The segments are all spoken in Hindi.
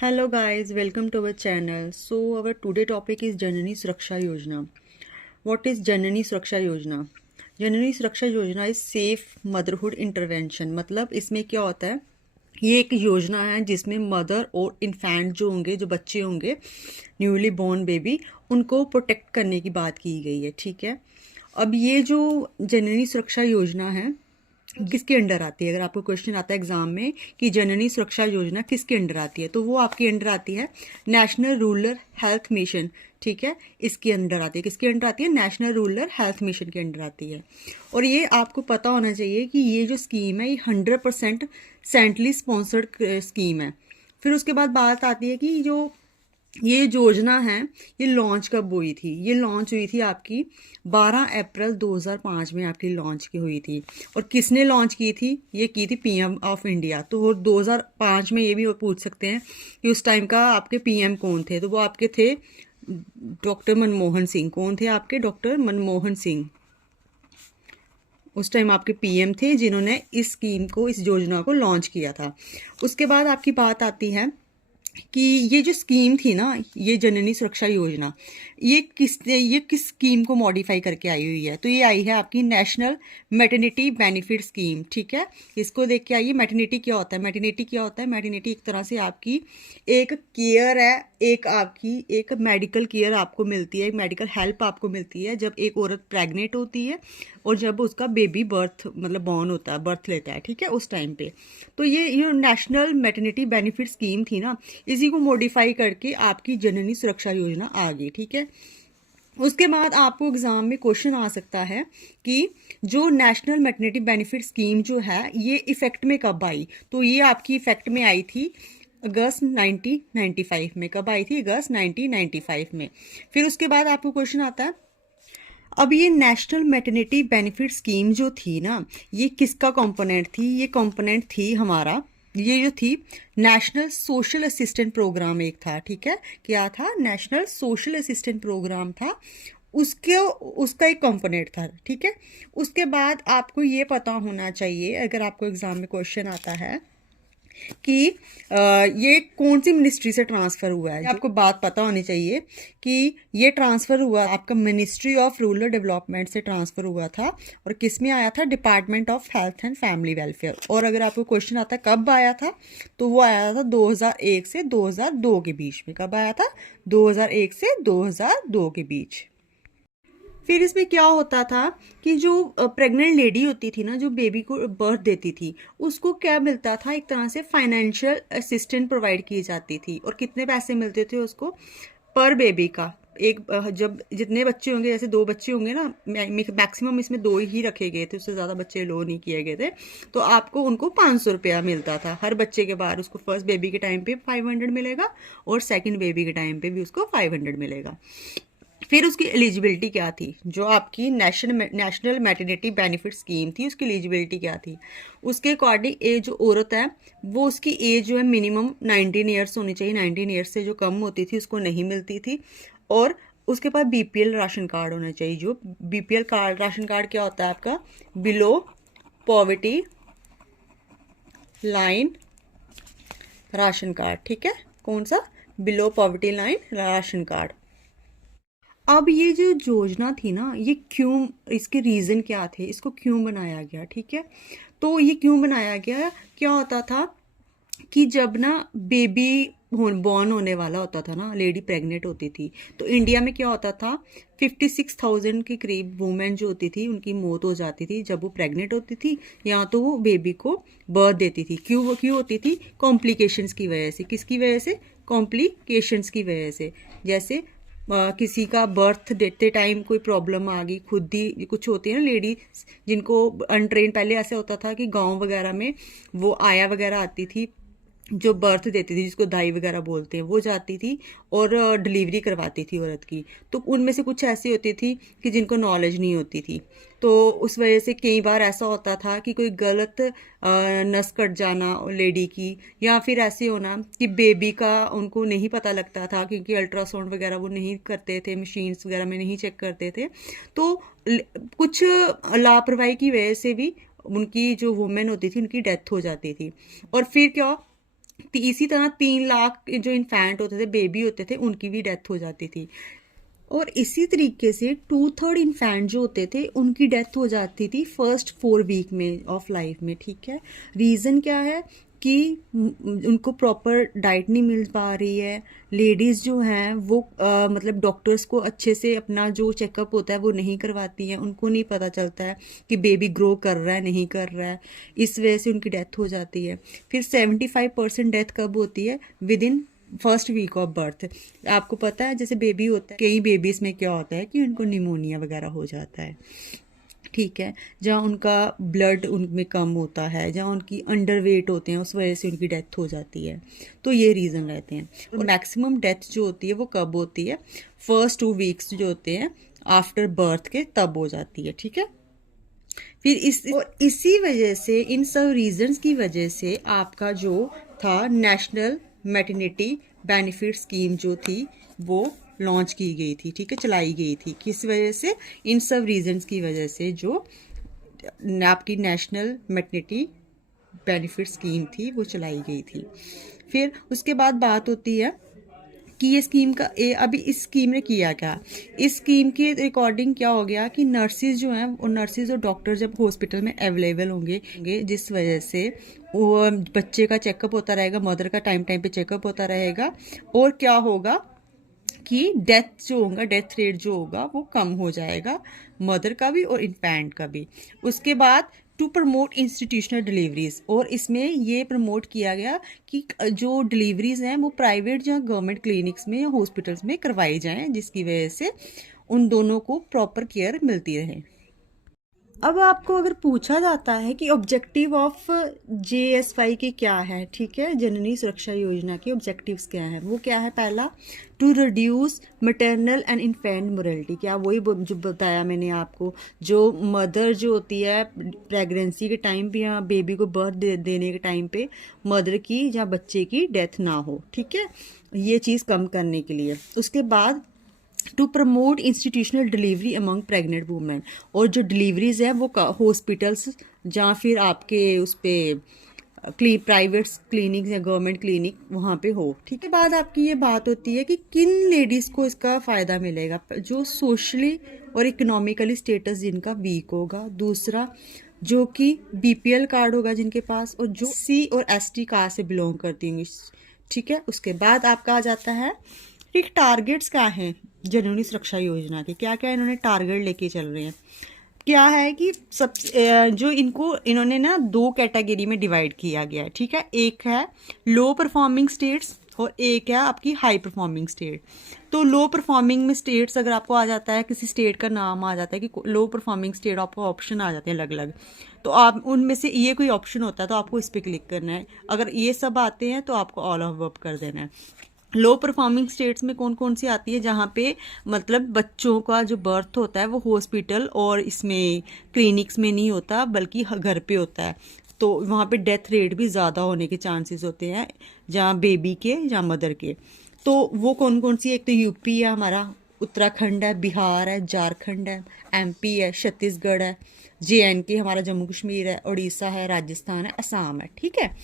Hello guys, welcome to our channel. So our today topic is Janani Suraksha Yojana. What is Janani Suraksha Yojana? जननी सुरक्षा योजना इज सेफ मदरहुड इंटरवेंशन। मतलब इसमें क्या होता है, ये एक योजना है जिसमें मदर और इन्फेंट जो होंगे, जो बच्चे होंगे, न्यूली बॉर्न बेबी, उनको प्रोटेक्ट करने की बात की गई है। ठीक है, अब ये जो जननी सुरक्षा योजना है किसके अंडर आती है? अगर आपको क्वेश्चन आता है एग्जाम में कि जननी सुरक्षा योजना किसके अंडर आती है, तो वो आपके अंडर आती है नेशनल रूरल हेल्थ मिशन। ठीक है, इसके अंडर आती है। किसके अंडर आती है? नेशनल रूरल हेल्थ मिशन के अंडर आती है। और ये आपको पता होना चाहिए कि ये जो स्कीम है ये 100% सेंट्रली स्पॉन्सर्ड स्कीम है। फिर उसके बाद बात आती है कि जो ये योजना है ये लॉन्च कब हुई थी? ये लॉन्च हुई थी आपकी 12 अप्रैल 2005 में आपकी लॉन्च की हुई थी। और किसने लॉन्च की थी? ये की थी पीएम ऑफ इंडिया। तो 2005 में ये भी पूछ सकते हैं कि उस टाइम का आपके पीएम कौन थे? तो वो आपके थे डॉक्टर मनमोहन सिंह। कौन थे आपके? डॉक्टर मनमोहन सिंह उस टाइम आपके पीएम थे जिन्होंने इस स्कीम को, इस योजना को लॉन्च किया था। उसके बाद आपकी बात आती है कि ये जो स्कीम थी ना, ये जननी सुरक्षा योजना, ये किस स्कीम को मॉडिफाई करके आई हुई है? तो ये आई है आपकी नेशनल मैटरनिटी बेनिफिट स्कीम। ठीक है, इसको देख के आइए। मैटरनिटी क्या होता है? मैटरनिटी क्या होता है? मैटरनिटी एक तरह से आपकी एक केयर है, एक आपकी एक मेडिकल केयर आपको मिलती है, एक मेडिकल हेल्प आपको मिलती है जब एक औरत प्रेग्नेंट होती है और जब उसका बेबी बर्थ मतलब बॉर्न होता है, बर्थ लेता है। ठीक है, उस टाइम पे। तो ये नेशनल मैटरनिटी बेनिफिट स्कीम थी ना, इसी को मॉडिफाई करके आपकी जननी सुरक्षा योजना आ गई। ठीक है, उसके बाद आपको एग्जाम में क्वेश्चन आ सकता है कि जो नेशनल मैटरनिटी बेनिफिट स्कीम जो है ये इफेक्ट में कब आई? तो ये आपकी इफेक्ट में आई थी अगस्त 1995 में। कब आई थी? अगस्त 1995 में। फिर उसके बाद आपको क्वेश्चन आता है, अब ये नेशनल मैटरनिटी बेनिफिट स्कीम जो थी ना, ये किसका कंपोनेंट थी? ये कंपोनेंट थी हमारा, ये जो थी नेशनल सोशल असिस्टेंट प्रोग्राम एक था। ठीक है, क्या था? नेशनल सोशल असिस्टेंट प्रोग्राम था, उसके उसका एक कंपोनेंट था। ठीक है, उसके बाद आपको ये पता होना चाहिए, अगर आपको एग्जाम में क्वेश्चन आता है कि ये कौन सी मिनिस्ट्री से ट्रांसफ़र हुआ है, आपको बात पता होनी चाहिए कि ये ट्रांसफ़र हुआ आपका मिनिस्ट्री ऑफ रूरल डेवलपमेंट से ट्रांसफ़र हुआ था। और किस में आया था? Department of health and family welfare. और अगर आपको क्वेश्चन आता है कब आया था, तो वो आया था 2001 से 2002 के बीच में। कब आया था? 2001 से 2002 के बीच। फिर इसमें क्या होता था कि जो प्रेग्नेंट लेडी होती थी ना, जो बेबी को बर्थ देती थी, उसको क्या मिलता था? एक तरह से फाइनेंशियल असिस्टेंट प्रोवाइड की जाती थी। और कितने पैसे मिलते थे उसको पर बेबी का? एक जब जितने बच्चे होंगे, जैसे 2 बच्चे होंगे ना, मैक्सिमम इसमें 2 ही रखे गए थे, उससे ज़्यादा बच्चे लो नहीं किए गए थे, तो आपको उनको 500 रुपया मिलता था हर बच्चे के बाद। उसको फर्स्ट बेबी के टाइम पे 500 मिलेगा और सेकंड बेबी के टाइम पे भी उसको 500 मिलेगा। फिर उसकी एलिजिबिलिटी क्या थी? जो आपकी नेशनल मैटरनिटी बेनिफिट स्कीम थी, उसकी एलिजिबिलिटी क्या थी? उसके अकॉर्डिंग एज जो औरत है वो, उसकी एज जो है मिनिमम 19 ईयर्स होनी चाहिए। 19 ईयर्स से जो कम होती थी उसको नहीं मिलती थी। और उसके पास बीपीएल राशन कार्ड होना चाहिए। जो बीपीएल कार्ड, राशन कार्ड क्या होता है आपका? Below poverty line ration card. ठीक है, कौन सा? Below poverty line ration card. अब ये जो योजना थी ना, ये क्यों, इसके रीज़न क्या थे, इसको क्यों बनाया गया? ठीक है, तो ये क्यों बनाया गया? क्या होता था कि जब ना बेबी बॉर्न होने वाला होता था ना, लेडी प्रेग्नेंट होती थी, तो इंडिया में क्या होता था, 56,000 के करीब वुमेन जो होती थी उनकी मौत हो जाती थी जब वो प्रेग्नेंट होती थी, या तो वो बेबी को बर्थ देती थी। क्यों होती थी? कॉम्प्लिकेशंस की वजह से। किसकी वजह से? कॉम्प्लिकेशंस की वजह से। जैसे किसी का बर्थ देते टाइम कोई प्रॉब्लम आ गई, खुद ही कुछ होती है ना लेडी जिनको अनट्रेन, पहले ऐसे होता था कि गांव वगैरह में वो आया वगैरह आती थी जो बर्थ देती थी, जिसको दाई वगैरह बोलते हैं, वो जाती थी और डिलीवरी करवाती थी औरत की। तो उनमें से कुछ ऐसी होती थी कि जिनको नॉलेज नहीं होती थी, तो उस वजह से कई बार ऐसा होता था कि कोई गलत नस कट जाना लेडी की, या फिर ऐसे होना कि बेबी का उनको नहीं पता लगता था क्योंकि अल्ट्रासाउंड वगैरह वो नहीं करते थे, मशीन्स वगैरह में नहीं चेक करते थे। तो कुछ लापरवाही की वजह से भी उनकी जो वुमेन होती थी उनकी डेथ हो जाती थी। और फिर क्या, इसी तरह 3 लाख जो इन्फेंट होते थे, बेबी होते थे, उनकी भी डेथ हो जाती थी। और इसी तरीके से 2/3 इन्फेंट जो होते थे उनकी डेथ हो जाती थी फर्स्ट 4 वीक में ऑफ लाइफ में, ठीक है। रीज़न क्या है कि उनको प्रॉपर डाइट नहीं मिल पा रही है। लेडीज़ जो हैं वो मतलब डॉक्टर्स को अच्छे से अपना जो चेकअप होता है वो नहीं करवाती हैं, उनको नहीं पता चलता है कि बेबी ग्रो कर रहा है नहीं कर रहा है, इस वजह से उनकी डेथ हो जाती है। फिर 75% डेथ कब होती है? Within first week of birth. आपको पता है जैसे बेबी होता है, कई बेबीज में क्या होता है कि उनको निमोनिया वगैरह हो जाता है, ठीक है, जहाँ उनका ब्लड उनमें कम होता है, जहाँ उनकी अंडर वेट होते हैं, उस वजह से उनकी डेथ हो जाती है। तो ये रीज़न रहते हैं। और मैक्सिमम डेथ जो होती है वो कब होती है? फर्स्ट 2 वीक्स जो होते हैं आफ्टर बर्थ के, तब हो जाती है, ठीक है। फिर इसी वजह से, इन सब रीजंस की वजह से आपका जो था नेशनल मैटरनिटी बेनिफिट स्कीम जो थी वो लॉन्च की गई थी, ठीक है, चलाई गई थी। किस वजह से? इन सब रीजंस की वजह से जो आपकी नेशनल मैटरनिटी बेनिफिट स्कीम थी वो चलाई गई थी। फिर उसके बाद बात होती है कि ये स्कीम का अभी इस स्कीम ने किया क्या। इस स्कीम के अकॉर्डिंग क्या हो गया कि नर्सिस जो हैं, और नर्सिस और डॉक्टर जब हॉस्पिटल में अवेलेबल होंगे, जिस वजह से वो बच्चे का चेकअप होता रहेगा, मदर का टाइम टाइम पे चेकअप होता रहेगा, और क्या होगा कि डेथ जो होगा, डेथ रेट जो होगा वो कम हो जाएगा, मदर का भी और इन्फेंट का भी। उसके बाद टू प्रमोट इंस्टीट्यूशनल डिलीवरीज, और इसमें ये प्रमोट किया गया कि जो डिलीवरीज हैं वो प्राइवेट या गवर्नमेंट क्लिनिक्स में या हॉस्पिटल्स में करवाई जाएं, जिसकी वजह से उन दोनों को प्रॉपर केयर मिलती रहे। अब आपको अगर पूछा जाता है कि ऑब्जेक्टिव ऑफ JSY के क्या है, ठीक है, जननी सुरक्षा योजना के ऑब्जेक्टिव्स क्या हैं, वो क्या है? पहला, to reduce maternal and infant mortality. क्या वही जो बताया मैंने आपको, जो मदर जो होती है प्रेगनेंसी के टाइम पे या बेबी को बर्थ देने के टाइम पे मदर की या बच्चे की डेथ ना हो, ठीक है, ये चीज़ कम करने के लिए। उसके बाद to promote institutional delivery among pregnant women, और जो डिलीवरीज है वो हॉस्पिटल्स या फिर आपके उस पर प्राइवेट क्लिनिक या गवर्नमेंट क्लिनिक वहाँ पे हो, ठीक है। बाद आपकी ये बात होती है कि किन लेडीज़ को इसका फ़ायदा मिलेगा? जो सोशली और इकोनॉमिकली स्टेटस जिनका वीक होगा, दूसरा जो कि BPL कार्ड होगा जिनके पास, और जो C और ST कास्ट से बिलोंग करती होंगी, ठीक है। उसके बाद आपका आ जाता है ठीक टारगेट्स क्या हैं जननी सुरक्षा योजना के, क्या क्या इन्होंने टारगेट लेके चल रहे हैं। क्या है कि सब जो इन्होंने ना 2 कैटेगरी में डिवाइड किया गया है, ठीक है। एक है लो परफॉर्मिंग स्टेट्स और एक है आपकी हाई परफॉर्मिंग स्टेट। तो लो परफॉर्मिंग में स्टेट्स अगर आपको आ जाता है, किसी स्टेट का नाम आ जाता है कि लो परफॉर्मिंग स्टेट, आपको ऑप्शन आ जाते हैं अलग अलग, तो आप उनमें से ये कोई ऑप्शन होता है तो आपको इस पर क्लिक करना है। अगर ये सब आते हैं तो आपको ऑल ऑफ वर्क कर देना है। लो परफॉर्मिंग स्टेट्स में कौन कौन सी आती है? जहाँ पे मतलब बच्चों का जो बर्थ होता है वो हॉस्पिटल और इसमें क्लिनिक्स में नहीं होता बल्कि घर पे होता है, तो वहाँ पे डेथ रेट भी ज़्यादा होने के चांसेस होते हैं, जहाँ बेबी के या मदर के। तो वो कौन कौन सी? एक तो यूपी है हमारा, उत्तराखंड है, बिहार है, झारखंड है, MP है, छत्तीसगढ़ है, JNK हमारा जम्मू कश्मीर है, उड़ीसा है, राजस्थान है, असम है, ठीक है।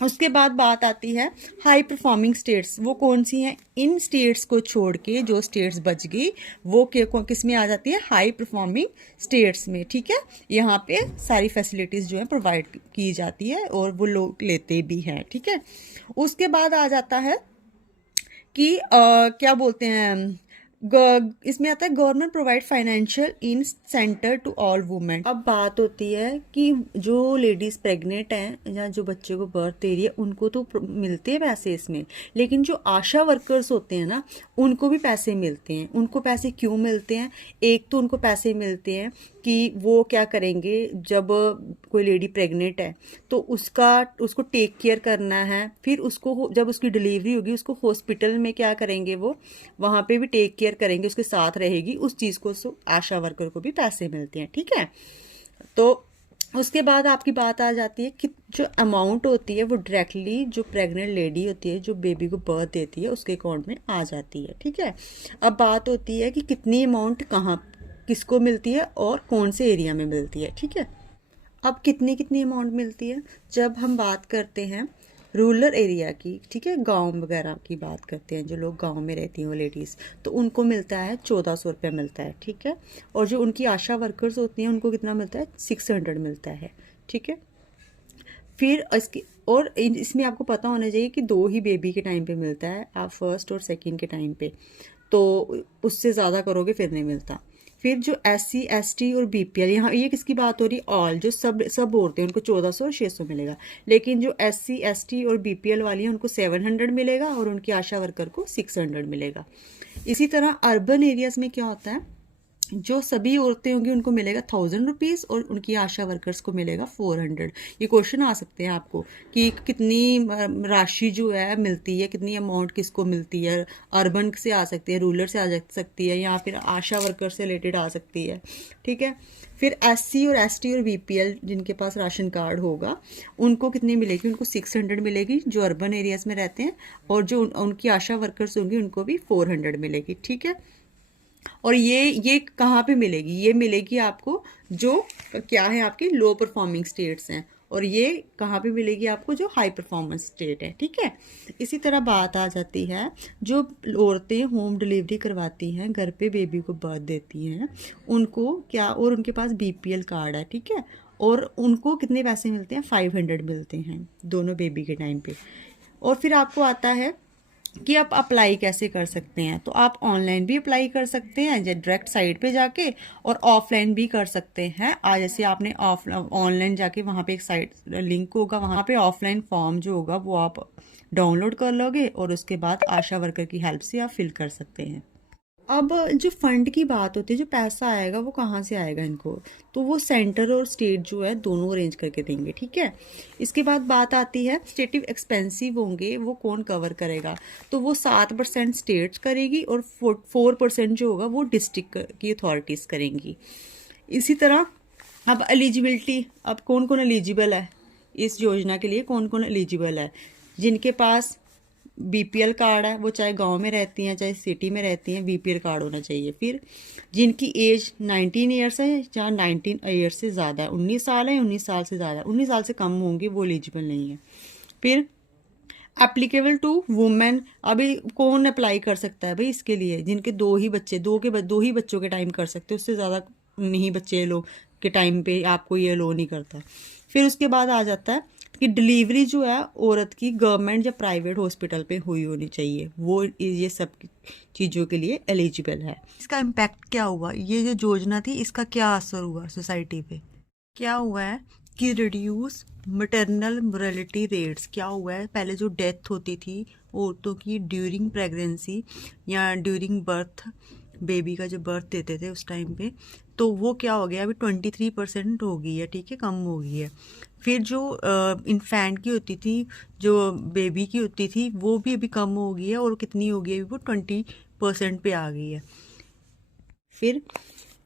उसके बाद बात आती है हाई परफॉर्मिंग स्टेट्स, वो कौन सी हैं? इन स्टेट्स को छोड़ के जो स्टेट्स बच गई वो किस में आ जाती है? हाई परफॉर्मिंग स्टेट्स में, ठीक है। यहाँ पे सारी फैसिलिटीज़ जो है प्रोवाइड की जाती है और वो लोग लेते भी हैं, ठीक है। उसके बाद आ जाता है कि क्या बोलते हैं, इसमें आता है government provide financial incentive to all women. अब बात होती है कि जो लेडीज प्रेग्नेंट हैं या जो बच्चे को बर्थ दे रही है उनको तो मिलते हैं पैसे इसमें, लेकिन जो आशा वर्कर्स होते हैं ना उनको भी पैसे मिलते हैं। उनको पैसे क्यों मिलते हैं? एक तो उनको पैसे मिलते हैं कि वो क्या करेंगे, जब कोई लेडी प्रेग्नेंट है तो उसको टेक केयर करना है, फिर उसको जब उसकी डिलीवरी होगी उसको हॉस्पिटल में क्या करेंगे, वो वहाँ पे भी टेक केयर करेंगे, उसके साथ रहेगी, उस चीज़ को आशा वर्कर को भी पैसे मिलते हैं, ठीक है। तो उसके बाद आपकी बात आ जाती है कि जो अमाउंट होती है वो डायरेक्टली जो प्रेग्नेंट लेडी होती है जो बेबी को बर्थ देती है उसके अकाउंट में आ जाती है, ठीक है। अब बात होती है कि कितनी अमाउंट कहाँ किसको मिलती है और कौन से एरिया में मिलती है, ठीक है। अब कितनी कितनी अमाउंट मिलती है? जब हम बात करते हैं रूरल एरिया की, ठीक है, गांव वगैरह की बात करते हैं, जो लोग गांव में रहती हैं वो लेडीज़, तो उनको मिलता है 1400 रुपये मिलता है, ठीक है। और जो उनकी आशा वर्कर्स होती हैं उनको कितना मिलता है, 600 मिलता है, ठीक है। फिर इसकी और इसमें आपको पता होना चाहिए कि 2 ही बेबी के टाइम पे मिलता है, आप फर्स्ट और सेकंड के टाइम पे, तो उससे ज़्यादा करोगे फिर नहीं मिलता। फिर जो SC ST और BPL, यहाँ ये किसकी बात हो रही, ऑल जो सब औरतें उनको 1400 और 600 मिलेगा। लेकिन जो SC ST और BPL वाली हैं उनको 700 मिलेगा और उनकी आशा वर्कर को 600 मिलेगा। इसी तरह अर्बन एरियाज में क्या होता है, जो सभी औरतें होंगी उनको मिलेगा 1000 रुपीज़ और उनकी आशा वर्कर्स को मिलेगा 400। ये क्वेश्चन आ सकते हैं आपको कि कितनी राशि जो है मिलती है, कितनी अमाउंट किसको मिलती है, अर्बन से आ सकती है, रूरल से आ सकती है, या फिर आशा वर्कर से रिलेटेड आ सकती है, ठीक है। फिर SC और ST और BPL जिनके पास राशन कार्ड होगा उनको कितनी मिलेगी, उनको 600 मिलेगी जो अर्बन एरियाज में रहते हैं, और जो उनकी आशा वर्कर्स होंगी उनको भी 400 मिलेगी, ठीक है। और ये कहाँ पे मिलेगी, ये मिलेगी आपको जो क्या है आपकी लो परफॉर्मिंग स्टेट्स हैं, और ये कहाँ पे मिलेगी आपको, जो हाई परफॉर्मेंस स्टेट है, ठीक है। इसी तरह बात आ जाती है जो औरतें होम डिलीवरी करवाती हैं, घर पे बेबी को बर्थ देती हैं, उनको क्या, और उनके पास BPL कार्ड है, ठीक है, और उनको कितने पैसे मिलते हैं, 500 मिलते हैं दोनों बेबी के टाइम पे। और फिर आपको आता है कि आप अप्लाई कैसे कर सकते हैं, तो आप ऑनलाइन भी अप्लाई कर सकते हैं डायरेक्ट साइट पे जाके, और ऑफलाइन भी कर सकते हैं। आज जैसे आपने ऑनलाइन जाके वहाँ पे एक साइट लिंक होगा, वहाँ पे ऑफलाइन फॉर्म जो होगा वो आप डाउनलोड कर लोगे और उसके बाद आशा वर्कर की हेल्प से आप फिल कर सकते हैं। अब जो फंड की बात होती है, जो पैसा आएगा वो कहाँ से आएगा इनको, तो वो सेंटर और स्टेट जो है दोनों अरेंज करके देंगे, ठीक है। इसके बाद बात आती है स्टेटिव एक्सपेंसिव होंगे वो कौन कवर करेगा, तो वो 7% स्टेट्स करेगी और 4% जो होगा वो डिस्ट्रिक्ट की अथॉरिटीज़ करेंगी। इसी तरह अब एलिजिबिलिटी, अब कौन कौन एलिजिबल है इस योजना के लिए, कौन कौन एलिजिबल है, जिनके पास BPL कार्ड है, वो चाहे गांव में रहती हैं चाहे सिटी में रहती हैं, BPL कार्ड होना चाहिए। फिर जिनकी एज 19 ईयर्स है, जहाँ 19 ईयर्स से ज़्यादा है, 19 साल है, 19 साल से ज़्यादा, 19 साल से कम होंगे वो एलिजिबल नहीं है। फिर एप्लीकेबल टू वुमेन, अभी कौन अप्लाई कर सकता है भाई इसके लिए, जिनके दो ही बच्चों के टाइम कर सकते, उससे ज़्यादा नहीं बच्चे लोग के टाइम पे आपको ये लो नहीं करता। फिर उसके बाद आ जाता है कि डिलीवरी जो है औरत की गवर्नमेंट या प्राइवेट हॉस्पिटल पे हुई होनी चाहिए, वो ये सब चीज़ों के लिए एलिजिबल है। इसका इम्पैक्ट क्या हुआ, ये जो योजना थी इसका क्या असर हुआ सोसाइटी पे, क्या हुआ है कि रिड्यूस मटरनल मोर्टेलिटी रेट्स, क्या हुआ है, पहले जो डेथ होती थी औरतों की ड्यूरिंग प्रेगनेंसी या ड्यूरिंग बर्थ, बेबी का जब बर्थ देते थे उस टाइम पे, तो वो क्या हो गया अभी 23% हो गई है, ठीक है, कम हो गई है। फिर जो इन्फेंट की होती थी, जो बेबी की होती थी, वो भी अभी कम हो गई है, और कितनी हो गई है, वो 20% पे आ गई है। फिर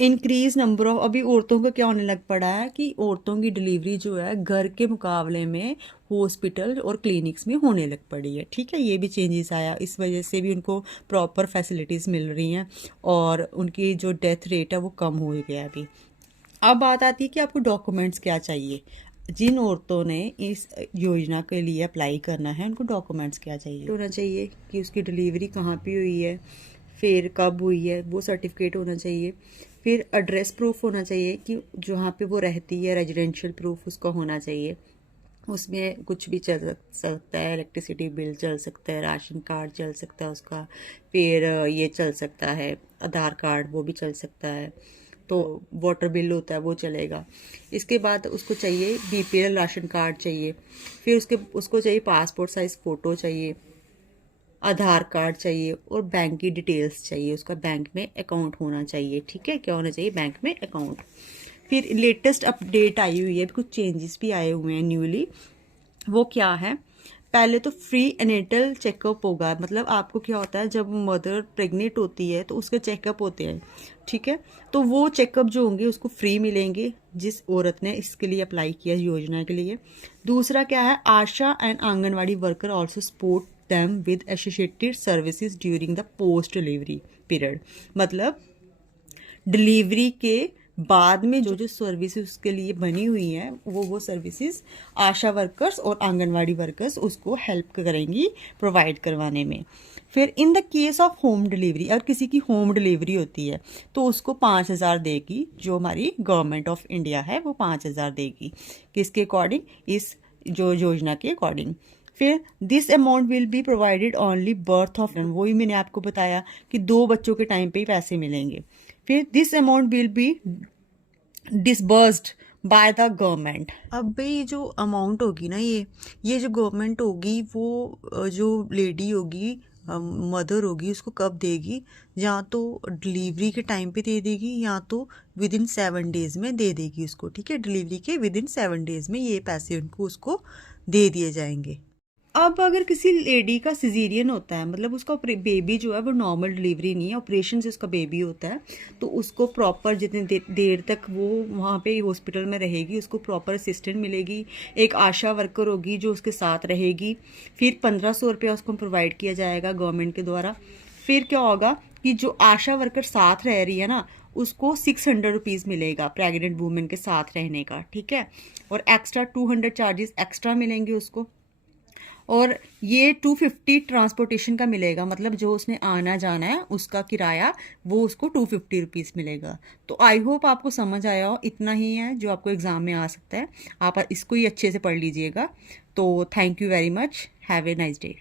इंक्रीज नंबर ऑफ, अभी औरतों का क्या होने लग पड़ा है कि औरतों की डिलीवरी जो है घर के मुकाबले में हॉस्पिटल और क्लिनिक्स में होने लग पड़ी है, ठीक है, ये भी चेंजेस आया, इस वजह से भी उनको प्रॉपर फैसिलिटीज़ मिल रही हैं और उनकी जो डेथ रेट है वो कम हो गया अभी। अब बात आती है कि आपको डॉक्यूमेंट्स क्या चाहिए, जिन औरतों ने इस योजना के लिए अप्लाई करना है उनको डॉक्यूमेंट्स क्या चाहिए, होना चाहिए कि उसकी डिलीवरी कहाँ पे हुई है, फिर कब हुई है वो सर्टिफिकेट होना चाहिए। फिर एड्रेस प्रूफ होना चाहिए कि जहाँ पे वो रहती है, रेजिडेंशियल प्रूफ उसका होना चाहिए, उसमें कुछ भी चल सकता है, इलेक्ट्रिसिटी बिल चल सकता है, राशन कार्ड चल सकता है उसका, फिर ये चल सकता है आधार कार्ड, वो भी चल सकता है, तो वाटर बिल होता है वो चलेगा। इसके बाद उसको चाहिए BPL राशन कार्ड चाहिए, फिर उसको चाहिए पासपोर्ट साइज़ फ़ोटो चाहिए, आधार कार्ड चाहिए, और बैंक की डिटेल्स चाहिए, उसका बैंक में अकाउंट होना चाहिए, ठीक है, क्या होना चाहिए, बैंक में अकाउंट। फिर लेटेस्ट अपडेट आई हुई है, कुछ चेंजेस भी आए हुए हैं न्यूली, वो क्या है, पहले तो फ्री एनेटल चेकअप होगा, मतलब आपको क्या होता है जब मदर प्रेग्नेंट होती है तो उसके चेकअप होते हैं, ठीक है, तो वो चेकअप जो होंगे उसको फ्री मिलेंगे जिस औरत ने इसके लिए अप्लाई किया योजना के लिए। दूसरा क्या है, ASHA and anganwadi worker also support them with associated services during the post delivery period, मतलब डिलीवरी के बाद में जो जो सर्विसेज उसके लिए बनी हुई हैं वो सर्विसेज आशा वर्कर्स और आंगनवाड़ी वर्कर्स उसको हेल्प करेंगी प्रोवाइड करवाने में। फिर in the case of home delivery, अगर किसी की होम डिलीवरी होती है तो उसको 5,000 देगी, जो हमारी गवर्नमेंट ऑफ इंडिया है वो 5,000 देगी। किसके अकॉर्डिंग? इस जो योजना के अकॉर्डिंग। फिर this amount will be provided only birth of, वही मैंने आपको बताया कि 2 बच्चों के टाइम पे ही पैसे मिलेंगे। फिर this amount will be disbursed by the government. अब भाई जो अमाउंट होगी ना, ये जो गवर्नमेंट होगी वो जो लेडी होगी, मदर होगी, उसको कब देगी? या तो डिलीवरी के टाइम पे दे देगी या तो विद इन 7 डेज में दे देगी उसको। ठीक है, डिलीवरी के विद इन 7 डेज में ये पैसे उनको उसको दे दिए जाएंगे। अब अगर किसी लेडी का सिजेरियन होता है, मतलब उसका बेबी जो है वो नॉर्मल डिलीवरी नहीं है, ऑपरेशन से उसका बेबी होता है, तो उसको प्रॉपर जितनी देर तक वो वहाँ पे हॉस्पिटल में रहेगी उसको प्रॉपर असिस्टेंट मिलेगी। एक आशा वर्कर होगी जो उसके साथ रहेगी। फिर 1,500 रुपया उसको प्रोवाइड किया जाएगा गवर्नमेंट के द्वारा। फिर क्या होगा कि जो आशा वर्कर साथ रह रही है ना, उसको 600 रुपीज़ मिलेगा प्रेग्नेंट वूमेन के साथ रहने का। ठीक है, और एक्स्ट्रा 200 चार्जेस एक्स्ट्रा मिलेंगे उसको। और ये 250 ट्रांसपोर्टेशन का मिलेगा, मतलब जो उसने आना जाना है उसका किराया वो उसको 250 रुपीज़ मिलेगा। तो आई होप आपको समझ आया हो। इतना ही है जो आपको एग्ज़ाम में आ सकता है, आप इसको ही अच्छे से पढ़ लीजिएगा। तो thank you very much, have a nice day.